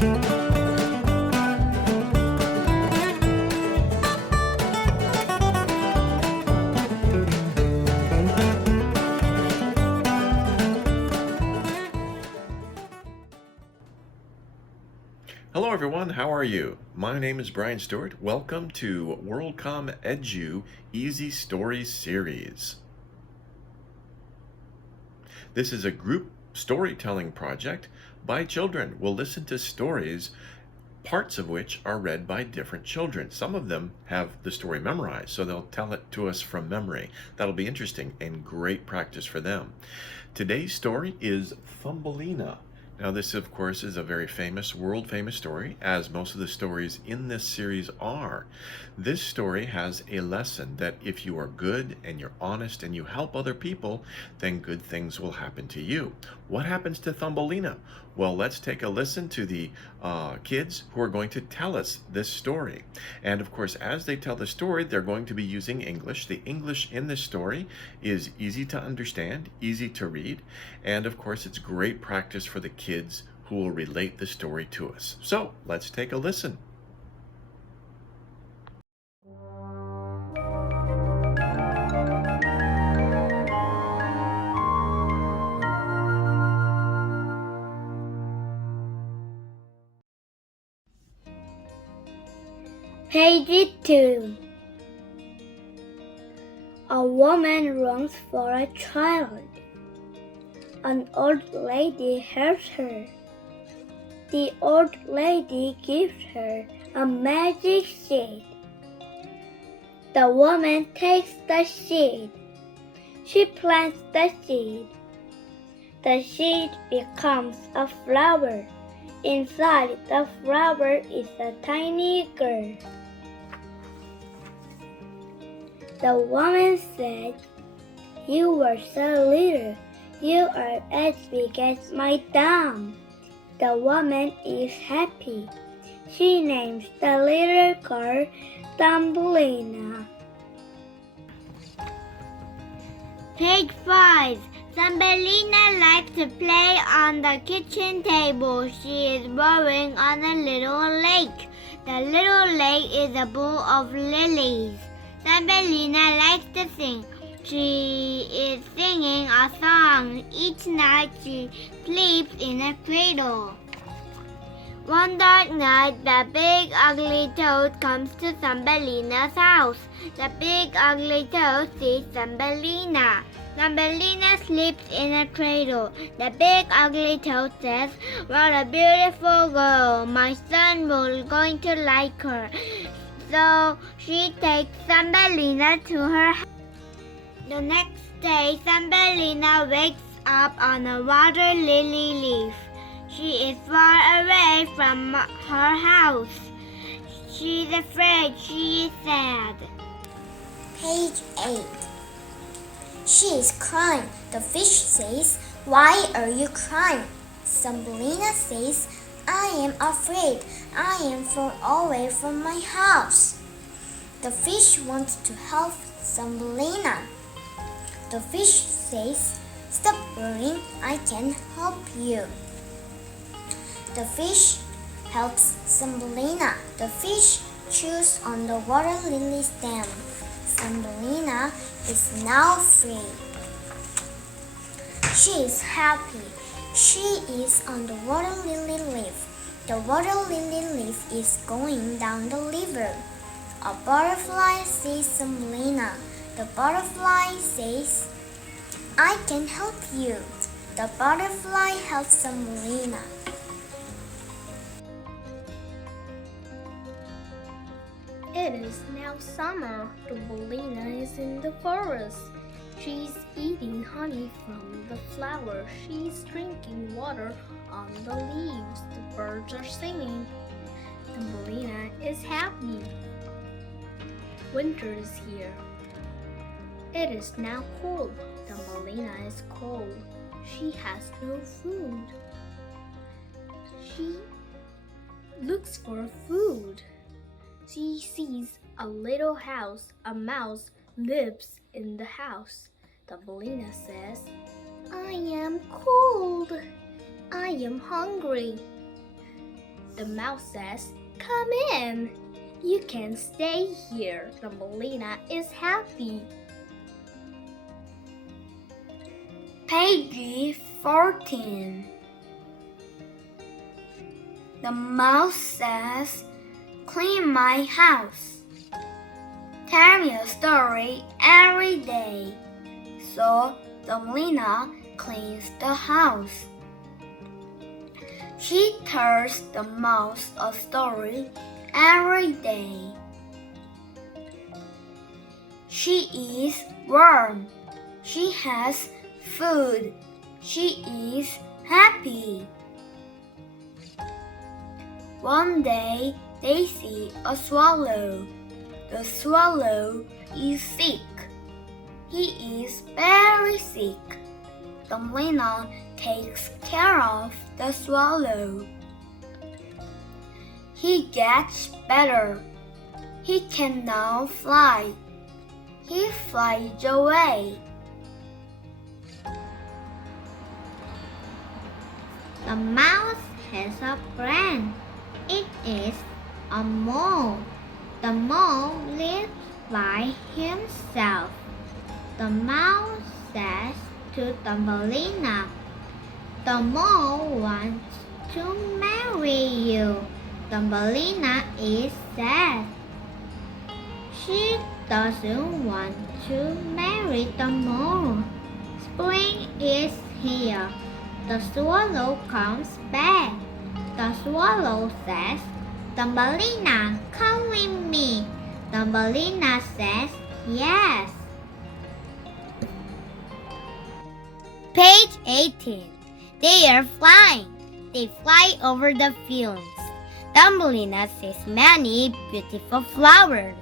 Hello everyone, how are you? My name is Brian Stuart. Welcome to WorldCom Edu Easy Stories series. This is a group storytelling project by children. We'll listen to stories, parts of which are read by different children. Some of them have the story memorized, so they'll tell it to us from memory. That'll be interesting and great practice for them. Today's story is Thumbellina. Now this, of course, is a very famous, world-famous story, as most of the stories in this series are. This story has a lesson that if you are good and you're honest and you help other people, then good things will happen to you. What happens to Thumbellina? Well, let's take a listen to the kids who are going to tell us this story. And of course, as they tell the story, they're going to be using English. The English in this story is easy to understand, easy to read, and of course, it's great practice for the kids who will relate the story to us. So let's take a listen. Page 2. A woman runs for a child. An old lady helps her. The old lady gives her a magic seed. The woman takes the seed. She plants the seed. The seed becomes a flower. Inside the flower is a tiny girl. The woman said, "You were so little. You are as big as my thumb." The woman is happy. She names the little girl Thumbellina. Page 5. Thumbellina likes to play on the kitchen table. She is rowing on a little lake. The little lake is a pool of lilies. Thumbellina likes to sing. She is singing a song. Each night she sleeps in a cradle. One dark night, the big ugly toad comes to Thumbellina's house. The big ugly toad sees Thumbellina. Thumbellina sleeps in a cradle. The big ugly toad says, "What a beautiful girl. My son will going to like her." So she takes Thumbellina to her house. The next day, Thumbellina wakes up on a water lily leaf. She is far away from her house. She's afraid. She is sad. Page 8. She is crying. The fish says, "Why are you crying?" Thumbellina says, "I am afraid. I am far away from my house." The fish wants to help Thumbellina. The fish says, "Stop worrying. I can help you." The fish helps Thumbellina. The fish chews on the water lily stem. Thumbellina is now free. She is happy. She is on the water lily leaf. The water lily leaf is going down the river. A butterfly sees Thumbellina. The butterfly says, "I can help you." The butterfly helps Thumbellina. It is now summer. Thumbellina is in the forest. She's eating honey from the flower. She's drinking water on the leaves. The birds are singing. Thumbellina is happy. Winter is here. It is now cold. Thumbellina is cold. She has no food. She looks for food. She sees a little house. A mouse lives in the house. Thumbellina says, "I am cold. I am hungry." The mouse says, "Come in. You can stay here." Thumbellina is happy. Page 14. The mouse says, "Clean my house. Tell me a story every day." So Thumbellina cleans the house. She tells the mouse a story every day. She is warm. She has food. She is happy. One day they see a swallow. The swallow is sick. He is very sick. Thumbellina takes care of the swallow. He gets better. He can now fly. He flies away. The mouse has a friend. It is a mole. The mole lives by himself. The mouse says to Thumbellina, "The mole wants to marry you." Thumbellina is sad. She doesn't want to marry the mole. Spring is here. The swallow comes back. The swallow says, "Thumbellina, come with me." Thumbellina says, "Yes." Page 18. They are flying. They fly over the fields. Thumbellina sees many beautiful flowers.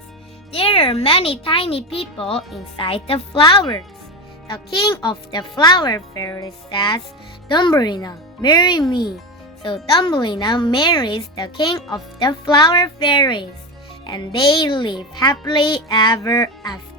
There are many tiny people inside the flowers. The king of the flower fairies says, "Thumbellina, marry me." So Thumbellina marries the king of the flower fairies, and they live happily ever after.